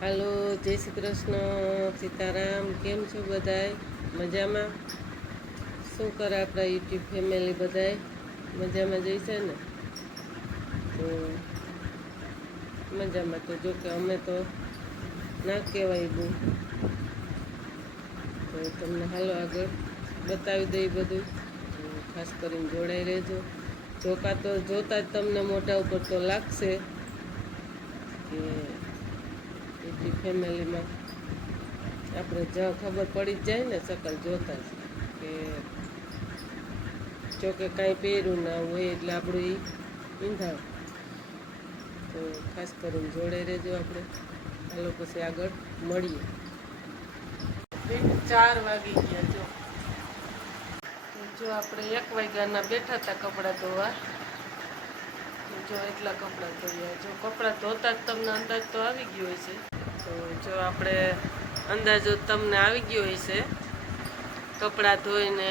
હાલો, જય શ્રી કૃષ્ણ. સીતારામ, કેમ છો બધાય? મજામાં? શું કરે આપણા યુટ્યુબ ફેમિલી બધાય? મજામાં જઈશે ને? તો મજામાં તો જો કે અમે તો ના કહેવાય બહુ. તો તમને હાલો આગળ બતાવી દઈ બધું. ખાસ કરીને જોડાઈ રહેજો. જોકા તો જોતા જ તમને મોટા ઉપર તો લાગશે કે એટલી ફેમિલીમાં આપણે જ ખબર પડી જ જાય ને સકલ જોતા જ કે જો કે કાંઈ પહેર્યું ના હોય એટલે આપણું એ ઈંધા તો ખાસ કરીને જોડે રહેજો આપણે. હાલો પછી આગળ મળીએ. ચાર વાગી ગયા જો. જો આપણે એક વાગ્યાના બેઠા હતા કપડાં ધોવા. જો એટલા કપડાં ધોયા. જો કપડાં ધોતા જ તમને અંદાજ તો આવી ગયો હશે. તો જો આપણે અંદાજો તમને આવી ગયો હશે. કપડાં ધોઈને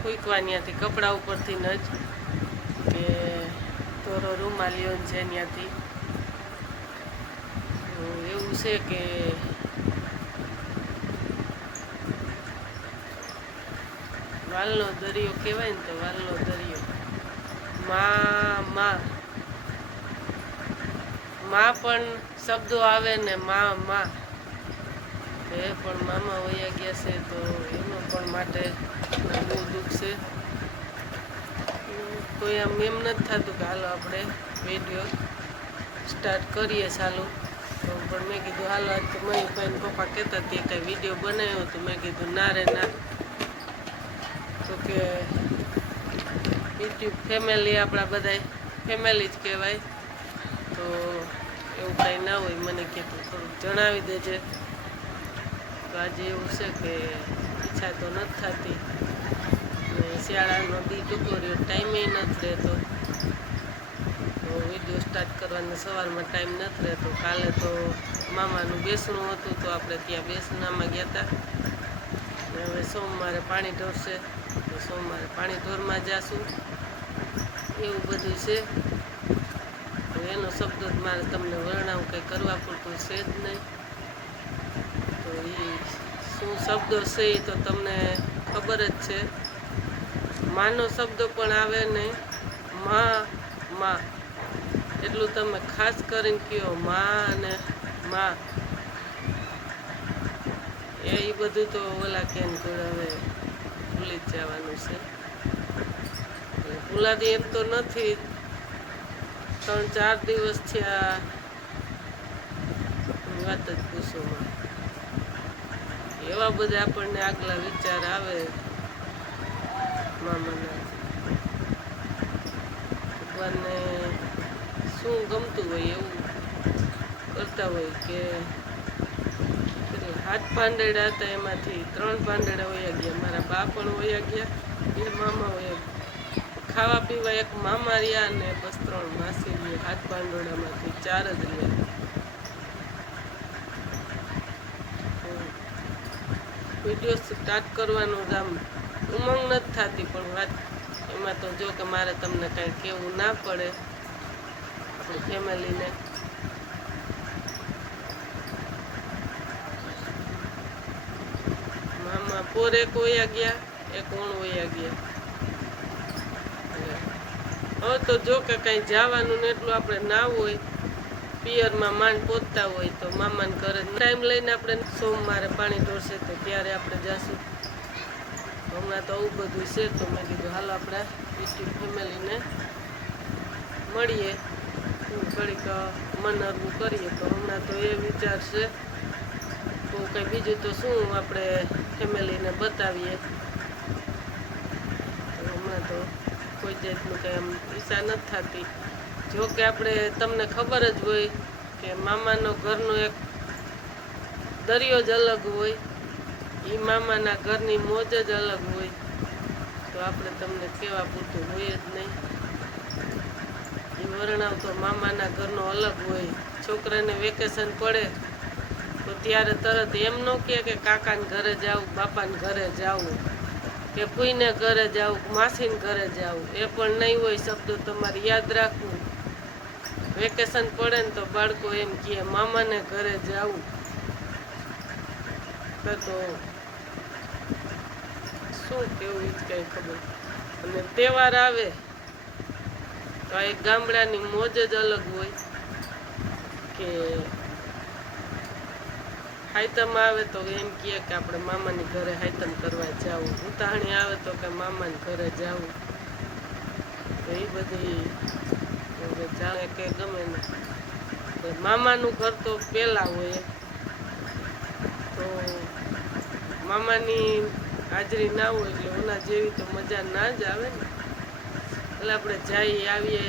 ફૂંકવાન્યાથી કપડાં ઉપરથી ન જ, કે થોડો રૂમાલીઓ છે ત્યાંથી તો એવું છે કે વાલનો દરિયો કહેવાય ને તો વાલનો દરિયો. માં માં. માં પણ શબ્દો આવે ને માં માં. એ પણ મામા વયા ગયા છે તો એનો પણ માટે બહુ દુઃખ છે. કોઈ આમ એમ નથી થતું કે હાલો આપણે વીડિયો સ્ટાર્ટ કરીએ ચાલુ. તો પણ મેં કીધું, હાલો, આજ તો ભાઈ પપ્પા કહેતા હતી કંઈ વીડિયો બનાવ્યો તો મેં કીધું, ના રે, ના. તો કે યુટ્યુબ ફેમિલી આપણા બધા ફેમિલી જ કહેવાય. તો એવું કાંઈ ના હોય, મને કે થોડુંક જણાવી દેજે. તો આજે એવું છે કે ઈચ્છા તો નથી થતી. ને શિયાળાનો બી ટૂંકો રહ્યો, ટાઈમે નથી રહેતો. વીડિયો સ્ટાર્ટ કરવાનો સવારમાં ટાઈમ નથી રહેતો. કાલે તો મામાનું બેસણું હતું, તો આપણે ત્યાં બેસણામાં ગયા હતા હવે સોમવારે પાણી ઢોરશે, તો સોમવારે પાણી ઢોરમાં જાશું. એવું બધું છે. એનો શબ્દ મારે તમને વર્ણવું, કંઈ કરવા પૂરતું છે જ નહીં. તો એ શું શબ્દો છે એ તો તમને ખબર જ છે. માનો શબ્દ પણ આવે નહીં. મા મા. એટલું તમે ખાસ કરીને કહો મા અને મા. એ બધું તો ઓલા કેન હવે ભૂલી જ જવાનું છે. ભૂલાતી એમ તો નથી. ત્રણ, ચાર દિવસ થયા વાત જ પૂછો એવા બધા આપણને આગલા વિચાર આવે મામાના. ભગવાનને શું ગમતું હોય એવું કરતા હોય કે હાથ પાંદડા હતા એમાંથી, ત્રણ પાંદડા વયા ગયા, મારા બા પણ વયા ગયા, બે મામા વયા ગયા. ખાવા પીવા એક મામા રહ્યા અને બસ ત્રણ માસી રહ્યા હાથ પાંદડામાંથી ચાર જ રહ્યા. વીડિયો સ્ટાર્ટ કરવાનું આમ ઉમંગ નથી થતી, પણ વાત એમાં તો જો કે મારે તમને કાંઈ કહેવું ના પડે આપણી ફેમિલીને મામા પોર વયા ગયા, એક ઓણ વયા ગયા. હવે તો જો કે કાંઈ જવાનું ને એટલું આપણે ના હોય, પિયરમાં માંડ પહોંચતા હોય તો મામાને ઘરે ટાઈમ લઈને આપણે સોમવારે પાણી ઢોળશે તો ત્યારે આપણે જશું. હમણાં તો આવું બધું છે તો મેં કીધું, હાલ આપણે યુટ્યુબ ફેમિલીને મળીએ. શું ઘડીક મન હરવું કરીએ. તો હમણાં તો એ વિચાર છે, તો કંઈ બીજું તો શું આપણે ફેમિલીને બતાવીએ. હમણાં તો કોઈ જાતનું કંઈ આમ ઈચ્છા નથી થતી. જો કે આપણે તમને ખબર જ હોય કે મામાનો ઘરનો એક દરિયો જ અલગ હોય એ મામાના ઘરની મોજ જ અલગ હોય. તો આપણે તમને કહેવા પૂરતું હોય જ નહીં. એ વર્ણાવ તો મામાના ઘરનો અલગ હોય. છોકરાને વેકેશન પડે, તો ત્યારે તરત એમ ન કે કાકાને ઘરે જાવ બાપાને ઘરે જાવું કે કોઈને ઘરે જાવું માસીને ઘરે જાવું એ પણ નહીં હોય શબ્દો તમારે યાદ રાખવું. વેકેશન પડે ને તો બાળકો એમ કહે, મામાને ઘરે જાવું તો શું કેવું એ જ કંઈ ખબર. અને તહેવાર આવે, તો એક ગામડાની મોજ જ અલગ હોય કે હાઈતમ આવે તો એમ કહે કે આપણે મામાની ઘરે હાઈતમ કરવા જવું. ઉતાહણી આવે તો કે મામાની ઘરે જાવું. તો એ બધી જાણે કે ગમે ને. મામાનું ઘર તો પહેલાં હોય. તો મામાની હાજરી ના હોય એટલે ઓના જેવી તો મજા ના જ આવે ને. એટલે આપણે જઈએ આવીએ.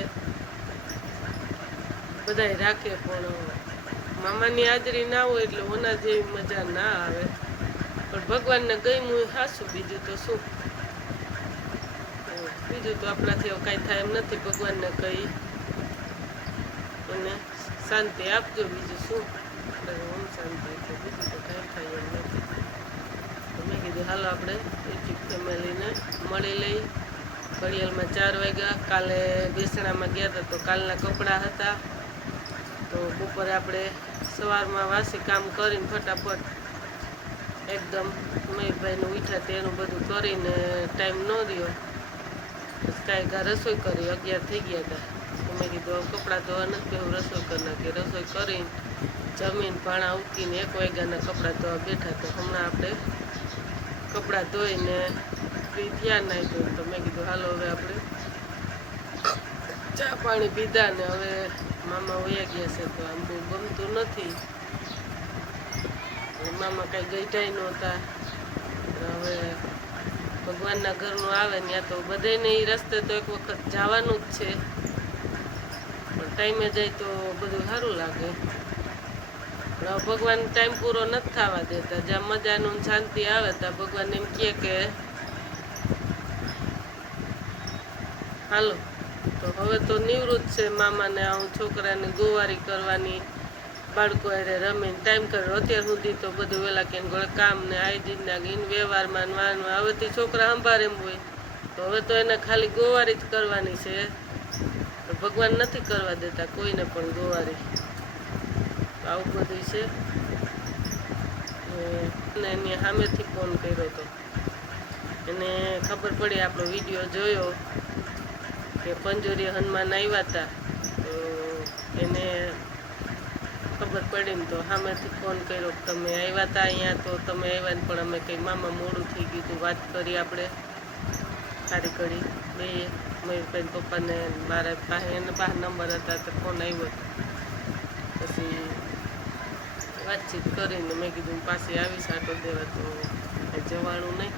બધાય રાખે પણ મામાની હાજરી ના હોય એટલે ઓના જેવી મજા ના આવે. પણ ભગવાનને ગમ્યું હાસું, બીજું તો શું? બીજું તો આપણાથી કાંઈ થાય એમ નથી, ભગવાનને કહી. અને શાંતિ આપજો, બીજું શું? ઓમ શાંતિ બીજું તો કાંઈ થાય એમ નથી. મેં કીધું, હાલો આપણે એટી ફેમિલીને મળી લઈ. ઘડિયાળમાં ચાર વાગ્યા, કાલે બેસણામાં ગયા હતા તો કાલના કપડાં હતા. તો બપોરે આપણે સવારમાં વાસી કામ કરીને ફટાફટ એકદમ મયુરભાઈને ઉઠ્યા તેનું બધું કરીને ટાઈમ ન રહ્યો. કાંઈ ઘા રસોઈ કરી, અગિયાર થઈ ગયા હતા મેં કીધું કપડાં ધોવા નથી હું રસોઈ કરી નાખી રસોઈ કરીને જમીન ભાણા ઉકીને એક વાગ્યાના કપડાં ધોવા બેઠા તો હમણાં આપણે કપડાં ધોઈને ફ્રી થયા નાખ્યું તો મેં કીધું, હાલો, હવે આપણે ચા પાણી પીધા ને હવે મામા વયા ગયા છે તો આમ બહુ ગમતું નથી. મામા કઈ ગઈટાય નહોતા હવે ભગવાનના ઘરનું આવે ત્યાં તો બધાને એ રસ્તે તો એક વખત જવાનું જ છે. પણ ટાઈમે જાય તો બધું સારું લાગે. પણ ભગવાન ટાઈમ પૂરો નથી થવા દેતા. જ્યાં મજાનું શાંતિ આવે ત્યાં ભગવાન એમ કહે કે, હાલો તો હવે તો નિવૃત્ત છે મામાને આવું છોકરાને ગોવારી કરવાની, બાળકો અરે રમીને ટાઈમ કર્યો અત્યાર સુધી તો બધું વેલા કે ગોળે કામ ને આઈડીના ગીન વ્યવહારમાં વાનમાં હવેથી છોકરા સંભાળે એમ હોય. તો હવે તો એને ખાલી ગોવારી જ કરવાની છે. ભગવાન નથી કરવા દેતા કોઈને પણ ગોવારી. આવું બધું છે. ને એની સામેથી ફોન કર્યો હતો એને ખબર પડી આપણો વીડિયો જોયો. કે પંજોરી હનુમાન આવ્યા હતા, તો એને ખબર પડી ને તો સામેથી ફોન કર્યો કે તમે આવ્યા હતા અહીંયા, તો તમે આવ્યા ને પણ અમે કંઈ મામા મોડું થઈ ગયું હતું વાત કરી આપણે. સારી કરી. બે મયુરભાઈ પપ્પાને મારા પાસે, એના પાસે નંબર હતા તો ફોન આવ્યો હતો પછી વાતચીત કરીને મેં કીધું પાછી આવીશ આટો દેવા, તો જવાનું નહીં.